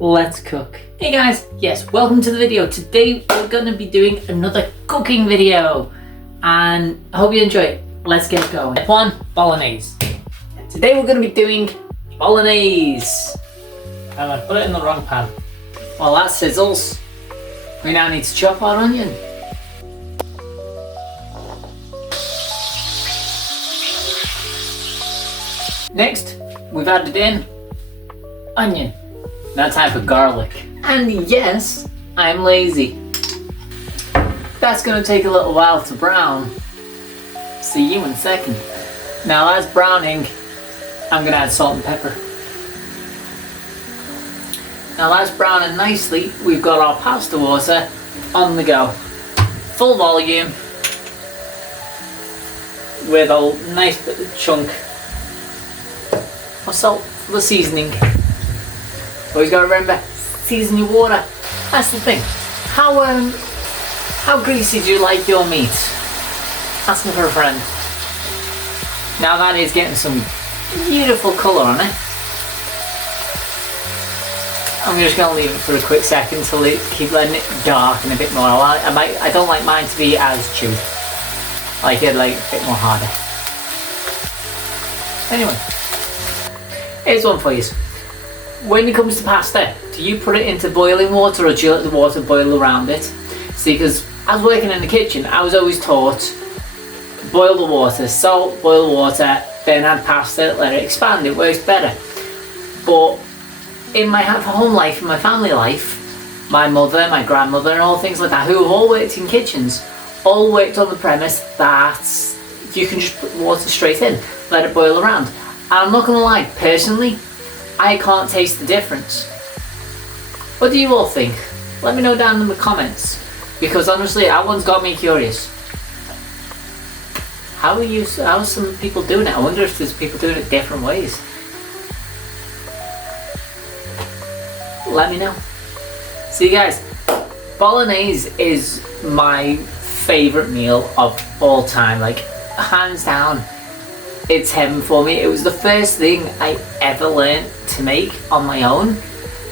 let's cook. Hey guys, yes, welcome to the video. Today we're gonna be doing another cooking video and I hope you enjoy it. Let's get going. Step 1, bolognese. Today we're gonna be doing bolognese. And I put it in the wrong pan. While that sizzles, we now need to chop our onion. Next, we've added in onion. Now time for garlic. And yes, I'm lazy. That's gonna take a little while to brown. See you in a second. Now that's browning, I'm gonna add salt and pepper. Now that's browning nicely, we've got our pasta water on the go. Full volume, with a nice chunk of salt for the seasoning. Always gotta remember, season your water. That's the thing. How greasy do you like your meat? Asking for a friend. Now that is getting some beautiful colour on it. I'm just gonna leave it for a quick second to keep letting it darken a bit more. I don't like mine to be as chewy. I like it a bit more harder. Anyway, here's one for you. When it comes to pasta, do you put it into boiling water or do you let the water boil around it? See, because I was working in the kitchen, I was always taught boil the water, salt, boil the water, then add pasta, let it expand, it works better. But in my home life, in my family life, my mother, my grandmother and all things like that, who have all worked in kitchens, all worked on the premise that you can just put water straight in, let it boil around. And I'm not gonna lie, personally, I can't taste the difference. What do you all think? Let me know down in the comments, because honestly that one's got me curious. How are some people doing it? I wonder if there's people doing it different ways. Let me know. See guys, bolognese is my favourite meal of all time, like hands down. It's heaven for me. It was the first thing I ever learned to make on my own,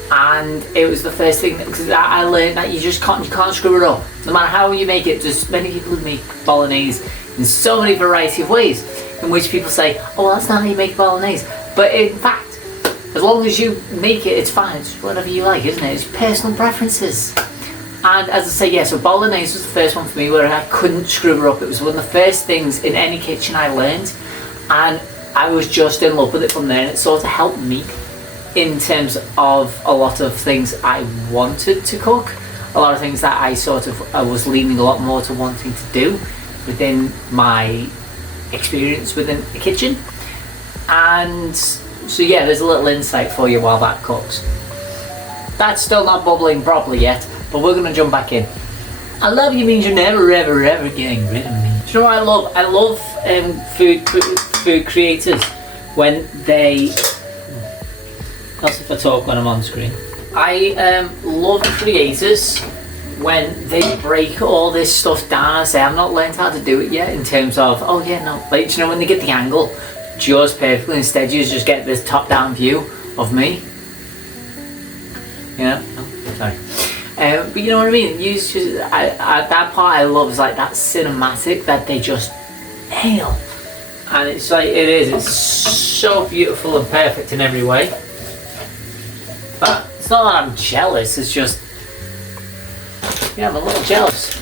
and it was the first thing because I learned that you can't screw it up. No matter how you make it, there's many people who make bolognese in so many variety of ways, in which people say, "Oh, well, that's not how you make bolognese." But in fact, as long as you make it, it's fine. It's whatever you like, isn't it? It's personal preferences. And as I say, yeah, so bolognese was the first one for me where I couldn't screw her up. It was one of the first things in any kitchen I learned. And I was just in love with it from there, and it sort of helped me in terms of a lot of things I wanted to cook, a lot of things that I was leaning a lot more to wanting to do within my experience within the kitchen. And so yeah, there's a little insight for you while that cooks. That's still not bubbling properly yet, but we're gonna jump back in. I love you means you're never ever ever getting rid of me. Do you know what I love? I love food creators when they, that's if I talk when I'm on screen. I love creators when they break all this stuff down and say, I've not learned how to do it yet, in terms of, oh yeah, no, like, you know, when they get the angle just perfectly, instead you just get this top down view of me. You know? Oh, sorry. But you know what I mean? That part I love is like that cinematic that they just nail. And it's like, it's so beautiful and perfect in every way. But it's not that I'm jealous, it's just, yeah, I'm a little jealous.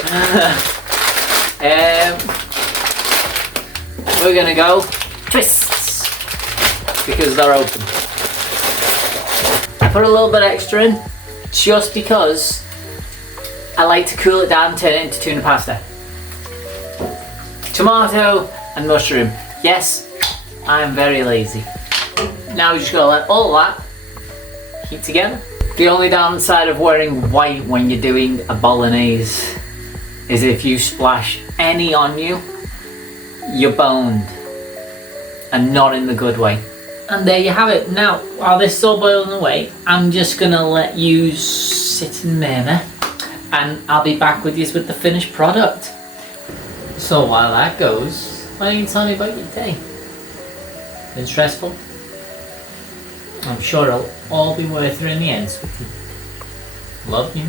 We're gonna go twists, because they're open. I put a little bit extra in, just because I like to cool it down and turn it into tuna pasta. Tomato and mushroom. Yes, I'm very lazy. Now we just gotta let all that heat together. The only downside of wearing white when you're doing a bolognese is if you splash any on you, you're boned. And not in the good way. And there you have it. Now, while this is all boiling away, I'm just gonna let you sit and murmur, and I'll be back with you with the finished product. So while that goes, why don't you tell me about your day? Been stressful? I'm sure it'll all be worth it in the end, sweetie. Love you.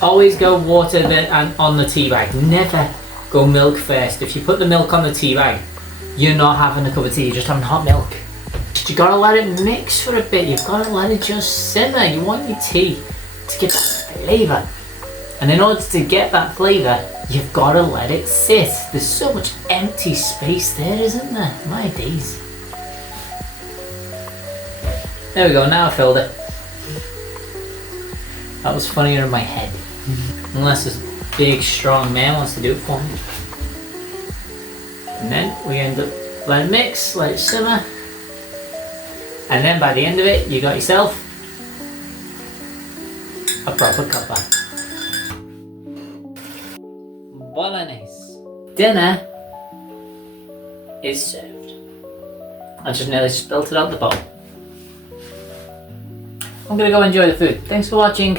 Always go water and on the tea bag. Never go milk first. If you put the milk on the tea bag, you're not having a cup of tea, you're just having hot milk. You gotta let it mix for a bit. You've gotta let it just simmer. You want your tea to get that flavour. And in order to get that flavour, you've gotta let it sit. There's so much empty space there, isn't there? My days. There we go, now I filled it. That was funnier in my head. Unless this big strong man wants to do it for me. And then we end up let it mix, let it simmer. And then by the end of it, you got yourself a proper cuppa. Bolognese. Dinner is served. I just nearly spilt it out the bowl. I'm gonna go enjoy the food. Thanks for watching.